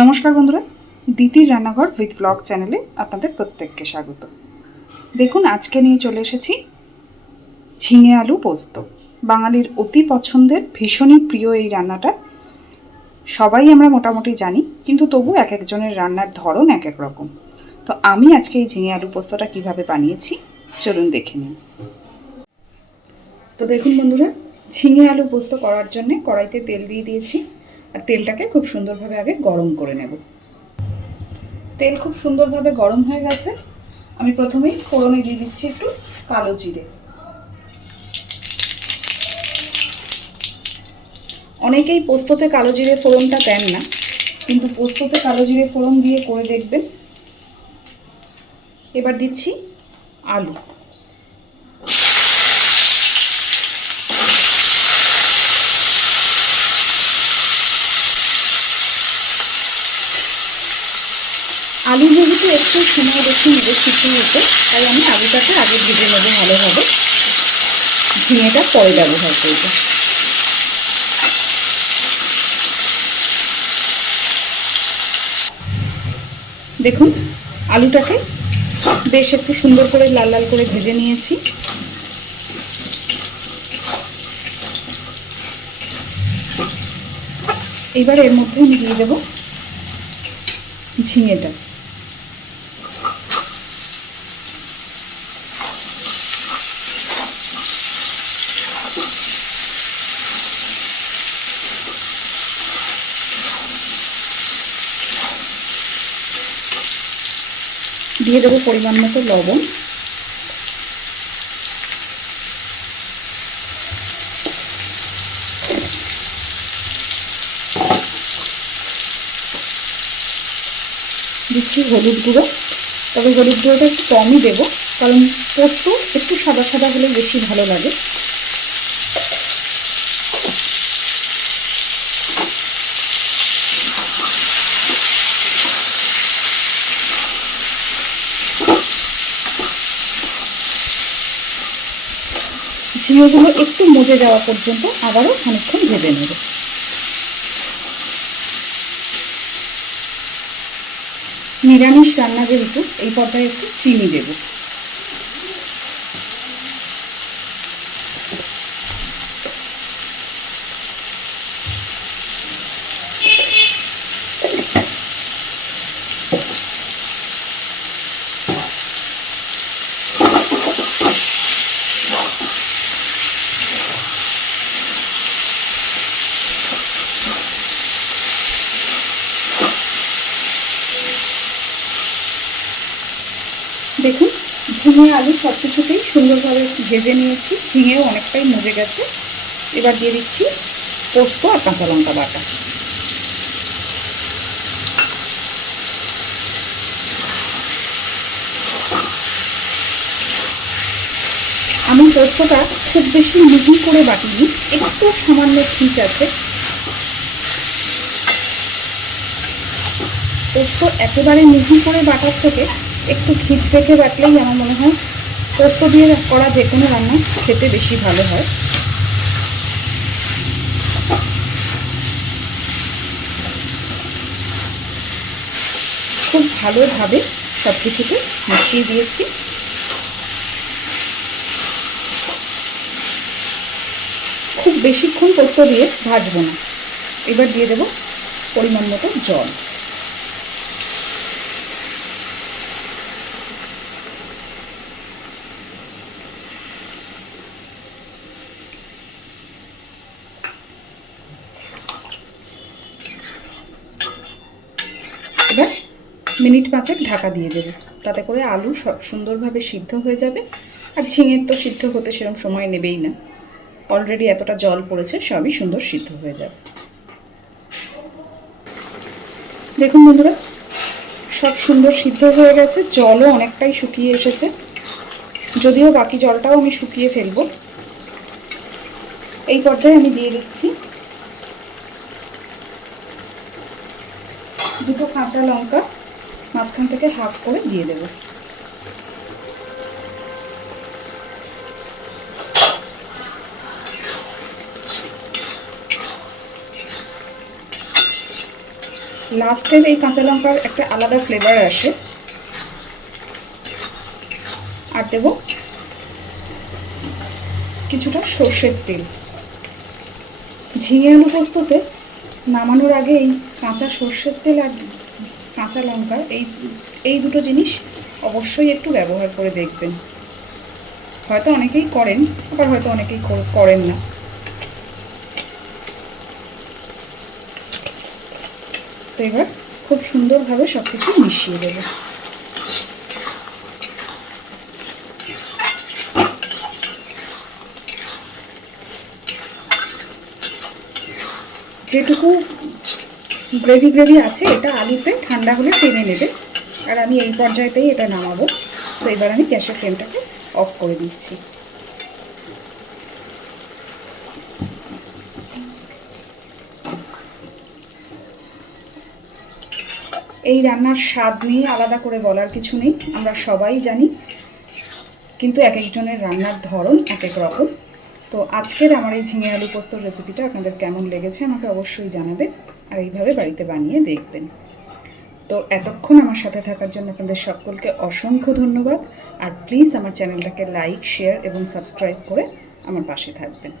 নমস্কার বন্ধুরা, দিতির রান্নাঘর উইথ ব্লগ চ্যানেলে আপনাদের প্রত্যেককে স্বাগত। দেখুন, আজকে নিয়ে চলে এসেছি ঝিঙে আলু পোস্ত। বাঙালির অতি পছন্দের, ভীষণই প্রিয় এই রান্নাটা। সবাই আমরা মোটামুটি জানি, কিন্তু তবু এক একজনের রান্নার ধরন এক এক রকম। তো আমি আজকে এই ঝিঙে আলু পোস্তটা কীভাবে বানিয়েছি চলুন দেখে নিন। তো দেখুন বন্ধুরা, ঝিঙে আলু পোস্ত করার জন্যে কড়াইতে তেল দিয়ে দিয়েছি, আর তেলটাকে খুব সুন্দরভাবে আগে গরম করে নেব। তেল খুব সুন্দরভাবে গরম হয়ে গেছে। আমি প্রথমেই ফোড়নে দিয়ে দিচ্ছি একটু কালো জিরে। অনেকেই পোস্ততে কালো জিরে ফোড়নটা দেন না, কিন্তু পোস্ততে কালো জিরে ফোড়ন দিয়ে করে দেখবেন। এবার দিচ্ছি আলু। আলু যেহেতু একটু সময় বেশি নেবে সিদ্ধ হতে, তাই আমি আলুটাকে আগে ভেজে নেবো ভালোভাবে, ঝিঙেটা পরে ব্যবহার করবো। দেখুন, আলুটাকে বেশ একটু সুন্দর করে লাল লাল করে ভেজে নিয়েছি। এবার এর মধ্যে আমি দিয়ে দেবো ঝিঙেটা। দিয়ে দেবো পরিমাণ মতো লবণ। দিচ্ছি হলুদ গুঁড়ো, তবে হলুদ গুঁড়োটা একটু কমই দেবো, কারণ পোস্ত একটু সাদা সাদা হলে বেশি ভালো লাগে। ঝিঙেগুলো একটু মজে যাওয়া পর্যন্ত আবারও খানিকক্ষণ ভেজে নেব। নিরামিষ রান্না যেহেতু, এই পর্যায়ে একটু চিনি দেব। দেখুন, ঝিঙে আলু সব কিছুতেই সুন্দরভাবে ভেজে নিয়েছি, ঝিঙেও অনেকটাই মজে গেছে। এবার দিয়ে দিচ্ছি পোস্ত আর কাঁচা লঙ্কা বাটা। আমি পোস্তটা খুব বেশি মিহি করে বাটিনি, একটু সামান্য ঠিক আছে। পোস্ত একেবারে মিহি করে বাটার থেকে একটু খিচ রেখে বাটলেই আমার মনে হয় পোস্ত দিয়ে করা যে কোনো রান্না খেতে বেশি ভালো হয়। খুব ভালোভাবে সব কিছুকে মিশিয়ে দিয়েছি। খুব বেশিক্ষণ পোস্ত দিয়ে ভাজবো না। এবার দিয়ে দেবো পরিমাণ মতো জল। এবার মিনিট 5 ঢাকা দিয়ে দেবো, তাতে করে আলু সব সুন্দরভাবে সিদ্ধ হয়ে যাবে। আর ঝিঙের তো সিদ্ধ হতে সেরকম সময় নেবেই না, অলরেডি এতটা জল পড়েছে, সবই সুন্দর সিদ্ধ হয়ে যাবে। দেখুন বন্ধুরা, সব সুন্দর সিদ্ধ হয়ে গেছে, জলও অনেকটাই শুকিয়ে এসেছে, যদিও বাকি জলটাও আমি শুকিয়ে ফেলবো। এই পর্যায়ে আমি দিয়ে দিচ্ছি দুটো কাঁচা লঙ্কা, মাঝখান থেকে হাফ করে দিয়ে দেবো। লাস্টের এই কাঁচা লঙ্কার একটা আলাদা ফ্লেভার আসে। আর দেব কিছুটা সর্ষের তেল। ঝিঙে আলু পোস্ততে নামানোর আগে এই কাঁচা সর্ষের তেল আর কাঁচা লঙ্কা এই দুটো জিনিস অবশ্যই একটু ব্যবহার করে দেখবেন। হয়তো অনেকেই করেন, আবার হয়তো অনেকেই করেন না। তো এবার খুব সুন্দরভাবে সব কিছু মিশিয়ে দেবো। যেটুকু গ্রেভি আছে এটা আলুতে ঠান্ডা হলে টেনে নেবে। আর আমি এই পর্যায়েতেই এটা নামাবো। তো এবার আমি গ্যাসের ফ্লেমটাকে অফ করে দিচ্ছি। এই রান্নার স্বাদ নিয়ে আলাদা করে বলার কিছু নেই, আমরা সবাই জানি, কিন্তু এক একজনের রান্নার ধরন এক এক রকম। তো আজকের আমার এই ঝিঙে আলু পোস্তর রেসিপিটা আপনাদের কেমন লেগেছে আমাকে অবশ্যই জানাবেন, আর এইভাবে বাড়িতে বানিয়ে দেখবেন। তো এতক্ষণ আমার সাথে থাকার জন্য আপনাদের সকলকে অসংখ্য ধন্যবাদ। আর প্লিজ আমার চ্যানেলটাকে লাইক, শেয়ার এবং সাবস্ক্রাইব করে আমার পাশে থাকবেন।